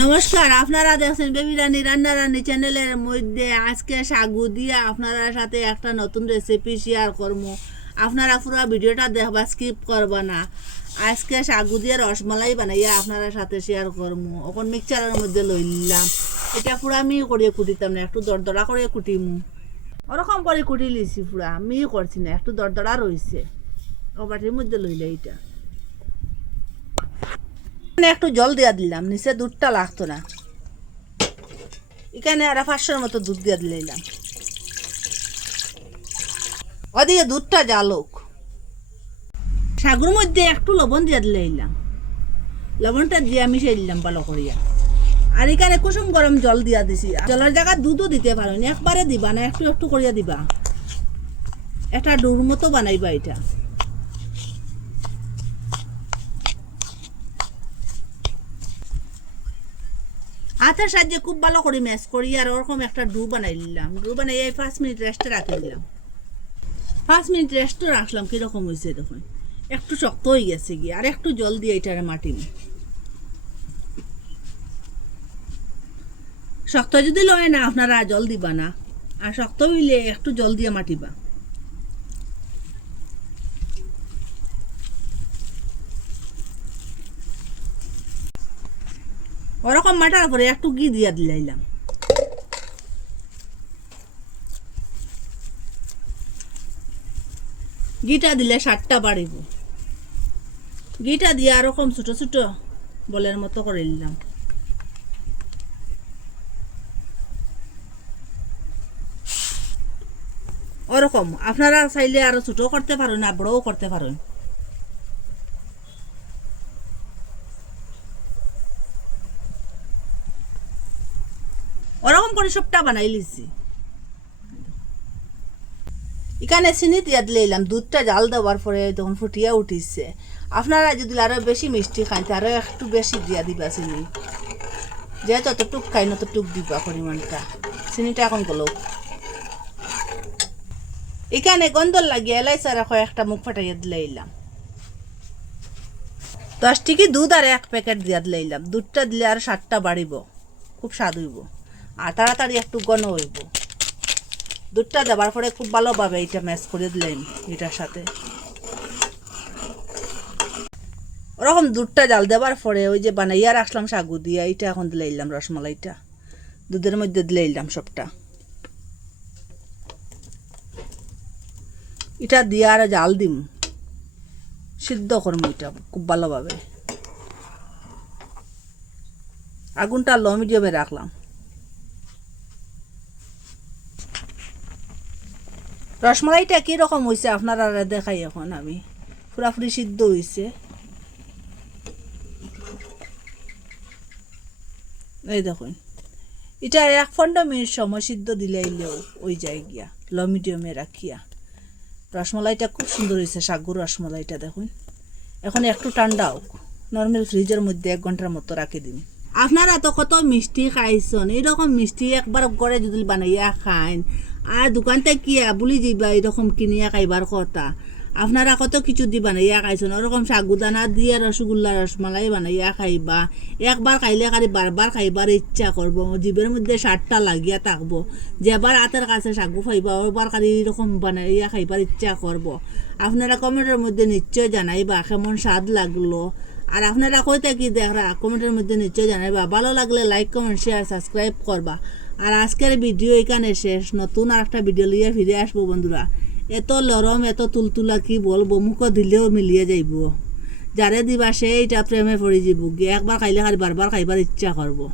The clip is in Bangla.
নমস্কার, আপনারা দেখছেন বেবি রানী রান্নারানি চ্যানেলের মধ্যে। আজকে সাগু দিয়ে আপনারা সাথে একটা নতুন রেসিপি শেয়ার করবো। আপনারা পুরো ভিডিওটা দেখবা, স্কিপ করবা না। আজকে সাগু দিয়ে রসমালাই বানাইয়া আপনারা সাথে শেয়ার করবো। এখন মিক্সচারের মধ্যে লইলাম। এটা পুরা মিহি করিয়ে কুটিতাম না, একটু দরদরা করে কুটিমু। ওরকম করে কুটি লিছি, পুরা মিহি করছি না, একটু দরদরা রয়েছে। ও বাটির মধ্যে লইলে এটা একটু জল দিয়া দিলাম, নিচে দুধটা লাগতো না। এখানে আর 500-এর মতো দুধ দিয়া দিলাম। ওদিকে দুধটা জালুক। সাগুর মধ্যে একটু লবণ দিয়া দিলাম, লবণটা দিয়া মিশাই দিলাম ভালো করিয়া। আর এখানে কুসুম গরম জল দিয়া দিছি। জলের জায়গা দুধও দিতে পারো, একবারে দিবা না, একটু একটু করিয়া দিবা। একটা ডুর মতো বানাইবা এটা। হাতের সাহায্যে খুব ভালো করে ম্যাশ করি আর ওরকম একটা ডু বানাই নিলাম। ডু বানাই 5 মিনিট রেস্টে রাখে দিলাম। 5 মিনিট রেস্টে রাখলাম। কিরকম হয়েছে দেখুন, একটু শক্ত হয়ে গেছে গিয়ে। আর একটু জল দিয়ে এটারে মাটিম। শক্ত যদি লয় না, আপনারা জল দিবা না। আর শক্ত হইলে একটু জল দিয়ে মাটিবা। ওরকম মাটার পরে একটু ঘি দিয়া দিলাম। ঘিটা দিলে স্বাদটা বাড়িব। ঘিটা দিয়ে ওরকম ছোট ছোট বলের মতো করে নিলাম। ওরকম আপনারা চাইলে আরো ছোট করতে পারেন, না বড়ও করতে পারেন। ওরকম করে সবটা বানাই লিছি। এখানে চিনি দিয়া দিলাম। দুধটা জাল দেওয়ার পরে তখন ফুটিয়া উঠিছে। আপনারা যদি আরো বেশি মিষ্টি খান, আরো একটু বেশি দিয়া দিবা চিনি। যে যতটুক খাই ততটুক দিবা পরিমাণটা। চিনিটা এখন গলো। এখানে গন্ধ লাগিয়ে এলাইচি আর একটা মুখ ফাটাইয়া দিলাম। 10 টিকি দুধ আর 1 প্যাকেট দিয়া দিলাম। দুধটা দিলে আর স্বাদটা বাড়িব, খুব স্বাদ হইব আর তাড়াতাড়ি একটু ঘন হইব। দুধটা দেওয়ার পরে খুব ভালোভাবে এটা ম্যাশ করে দিলাম এটার সাথে। ওরকম দুধটা জাল দেওয়ার পরে ওই যে বানাইয়া রাখলাম সাগু দিয়া, এটা এখন দিলাম রসমালাইটা। দুধের মধ্যে দিলাম সবটা। এটা দিয়ে আর জাল দিম, সিদ্ধ করবো এটা খুব ভালোভাবে। আগুনটা লো মিডিয়ামে রাখলাম। রসমালাইটা কিরকম হয়েছে আপনারা দেখাই। এখন আমি পুরাপুরি সিদ্ধ হয়েছে। এই দেখুন, এটা 1-15 মিনিট সময় সিদ্ধ দিলেও ওই যায় গিয়া, লো মিডিয়ামে রাখিয়া। রসমালাইটা খুব সুন্দর হয়েছে, সাগুর রসমালাইটা দেখুন। এখন একটু ঠান্ডা হোক, নর্মাল ফ্রিজের মধ্যে 1 ঘন্টার মতো রাখি দিন। আপনারা তো কত মিষ্টি খাইছেন, এইরকম মিষ্টি একবার করে যদি বানাইয়া খান, আর দোকান থেকে বলি যাইবা এরকম কিনিয়া খাইবার কথা। আপনারা কত কিছু দি বানাইয়া খাইছেন। ওরকম সাগুদানা দিয়ে রসগোল্লা রসমালাই বানাইয়া খাইবা। একবার খাইলে খালি বারবার খাইবার ইচ্ছা করবো, জিভের মধ্যে স্বাদটা লাগিয়া থাকবো। যেবার হাতের কাছে সাগু খাইবা ওবার খালি এরকম বানাইয়া খাইবার ইচ্ছা করবো। আপনারা কমেন্টের মধ্যে নিশ্চয় জানাইবা কেমন স্বাদ লাগলো। আর আপনারা কই থাকি দেখরা কমেন্টের মধ্যে নিশ্চয় জানাইবা। ভালো লাগলে লাইক, কমেন্ট, শেয়ার, সাবস্ক্রাইব করবা। আর আজকের ভিডিও এখানে শেষ। নতুন আর একটা ভিডিও লিয়ে ফিরে আসবো বন্ধুরা। এত লরম, এত তুলতুলা কি বলবো, মুখ দিলেও মিলিয়ে যাইব। যারে দিবা সেইটা প্রেমে পড়ে যাব গিয়ে। একবার খাইলে খালি বারবার খাইবার ইচ্ছা করবো।